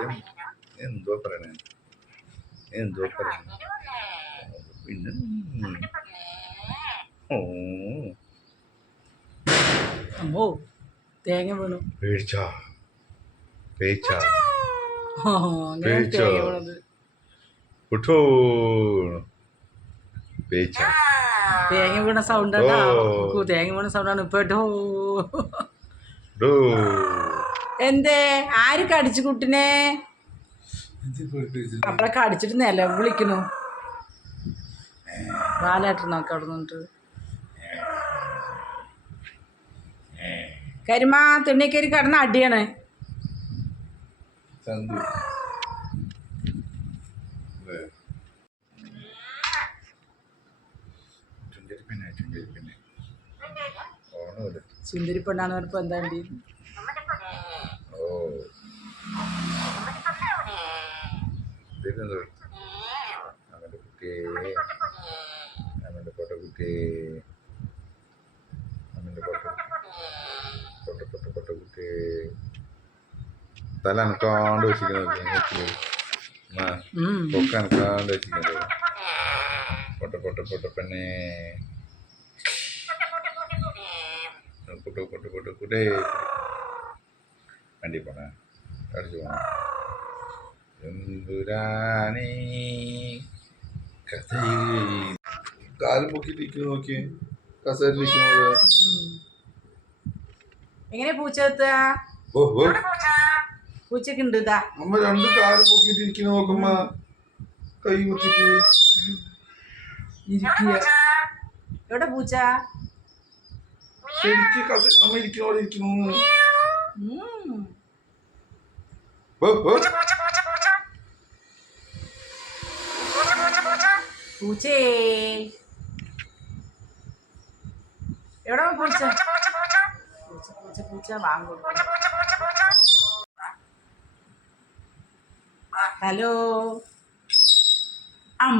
കാര്യം എന്തോ പറയണേ. എന്തോ പറയണേ. പിന്നെ. ഓ. അമ്മോ തേങ്ങ വീണു. പേടിച്ച? പേച്ച ആ, അങ്ങനെ പേടിച്ചോ? തേങ്ങ വീണ സൗണ്ട്. തേങ്ങ വീണ സൗണ്ടാണ് ഇപ്പൊ കേട്ടോ ഡോ എന്തേ? ആര് കടിച്ചു കുട്ടിനെ? അവളെ കടിച്ചിട്ട് നില വിളിക്കണു വാലായിട്ട് നോക്കാം അവിടെ നിന്നിട്ട്. കരിമാ തുണ്ണിക്കരി കിടന്ന അടിയാണ്. സുന്ദരി പെണ്ണാന്ന് പറഞ്ഞപ്പോ എന്താ itu loh. Gede. Gede. Gede. Talan kondo sih kan itu mah hmm. bukan kondo sih kan foto foto foto pene foto foto gede. Mandi pernah. എമ്പുരാനേ കഥയിൽ കാലും പൊക്കിട്ടിരിക്കുന്നു നോക്കി. എങ്ങനെ പൂച്ച എത്തുക ഓ ഓ. പൂച്ചക്ക് ഉണ്ട് ഇതാ. അമ്മ രണ്ട് കാലും കൈ എവിടെ പൂച്ച? ശരിക്ക് കഥ നമ്മ ഇരിക്കുന്ന. പോലെ ഇരിക്കുന്നു ഉം. ഓ ഓ പൂച്ചേ. എവിടെ പൂച്ച? പൂച്ച പൂച്ച പൂച്ച വാങ്ങൂ. ഹലോ. അം.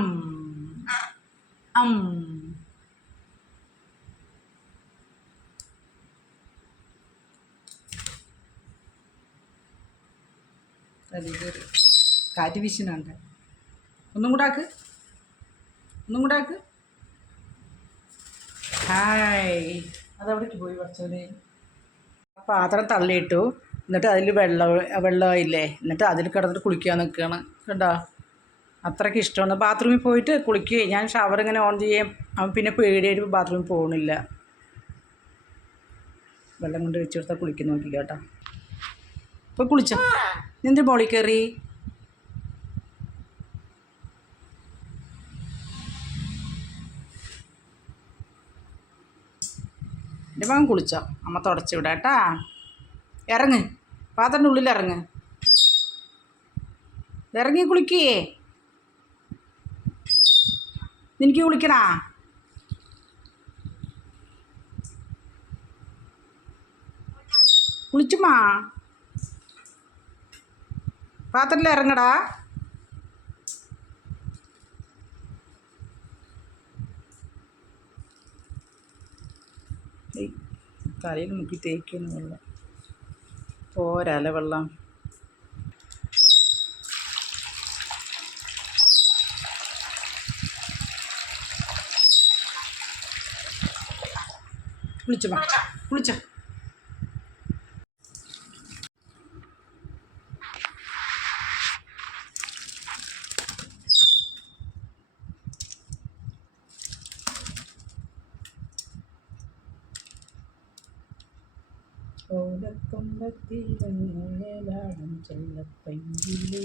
അം. കാറ്റ് വീശിനുണ്ട് ഒന്നും കൂടെ ആക്ക്. ഒന്നും കൂടെ ആക്ക്. ഹായ്. അതവിടേക്ക് പോയി കുറച്ചോനെ പാത്രം തള്ളിയിട്ടു. എന്നിട്ട് അതിൽ വെള്ളം വെള്ളമായില്ലേ. എന്നിട്ട് അതിൽ കിടന്നിട്ട് കുളിക്കാൻ നിൽക്കുകയാണ് കണ്ടോ? അത്രയ്ക്ക് ഇഷ്ടമാണ്. ബാത്റൂമിൽ പോയിട്ട് കുളിക്കുകയും ഞാൻ ഷവർ ഇങ്ങനെ ഓൺ ചെയ്യും. അവൻ പിന്നെ പേടിയായിട്ട് ബാത്റൂമിൽ പോകണില്ല. വെള്ളം കൊണ്ട് വെച്ച് കൊടുത്താൽ കുളിക്കുന്ന നോക്കി കേട്ടോ ഇപ്പോൾ കുളിച്ചോ. നിന്റെ ബോളി കയറി എന്റെ മകൻ കുളിച്ചോ. അമ്മ തുടച്ചു വിടാം കേട്ടാ. ഇറങ്ങ്. പാത്രന്റെ ഉള്ളിൽ ഇറങ്ങ്. ഇറങ്ങി കുളിക്കേ. നിനക്ക് കുളിക്കണാ? കുളിച്ചുമാ. പാത്രത്തിൽ ഇറങ്ങടാ. തലയിൽ മുക്കി തേക്കുന്നു വെള്ളം പോരാല വെള്ളം. കുളിച്ചു കുളിച്ചോ. ഓലക്കൊമ്പത്തിരങ്ങേലാടും ചെല്ലപ്പയ്യിലേ